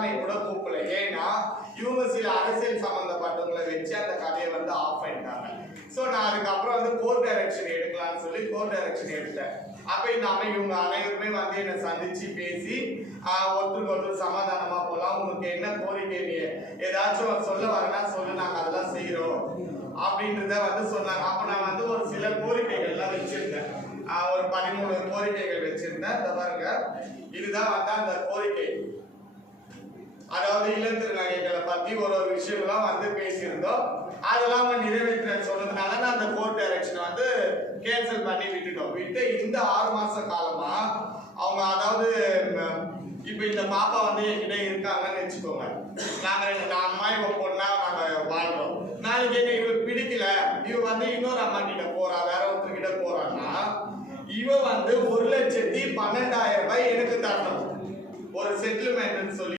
விசாரணை கூட கூப்பிடல. ஏன்னா இவங்க சில அரசியல் சம்பந்தப்பட்டவங்களை வச்சு அந்த கதையை வந்து ஆஃப் பண்ணிட்டாங்க. ஸோ நான் அதுக்கப்புறம் வந்து கோர்ட் டைரக்ஷன் எடுக்கலாம்னு சொல்லி கோர்ட் டைரக்ஷன் எடுத்தேன். அப்போ இவங்க அனைவருமே வந்து என்னை சந்திச்சு பேசி ஒருத்தருக்கு ஒருத்தர் சமாதானமா போகலாம், உங்களுக்கு என்ன கோரிக்கை நீ ஏதாச்சும் சொல்ல வரனா சொல்லு, நாங்கள் அதெல்லாம் செய்கிறோம் அப்படின்றத வந்து சொன்னாங்க. அப்போ நான் வந்து ஒரு சில கோரிக்கைகள்லாம் வச்சிருந்தேன். ஒரு 13 கோரிக்கைகள் வச்சிருந்தேன். இந்த பாருங்க, இதுதான் வந்து அந்த கோரிக்கை. அதாவது இளந்திருநங்கைகளை பத்தி ஒரு விஷயம்லாம் வந்து பேசியிருந்தோம். அதெல்லாம் நிறைவேற்ற சொன்னதுனால நான் அந்த கோர்ட் டைரக்ஷனை வந்து கேன்சல் பண்ணி விட்டுட்டோம். விட்டு இந்த 6 மாச காலமா அவங்க, அதாவது இப்ப இந்த பாப்பா வந்து என்கிட்ட இருக்காங்கன்னு வச்சுக்கோங்க. நாங்க அம்மா இவ பொண்ணா நாங்க வாழ்றோம். நாளைக்கு என்ன இவளுக்கு பிடிக்கல, இவ வந்து இன்னொரு அம்மா கிட்ட போறா, வேற ஒருத்தர் கிட்ட போறான்னா இவ வந்து 1,12,000 ரூபாய் எனக்கு தரணும், ஒரு செட்டில்மெண்ட் சொல்லி.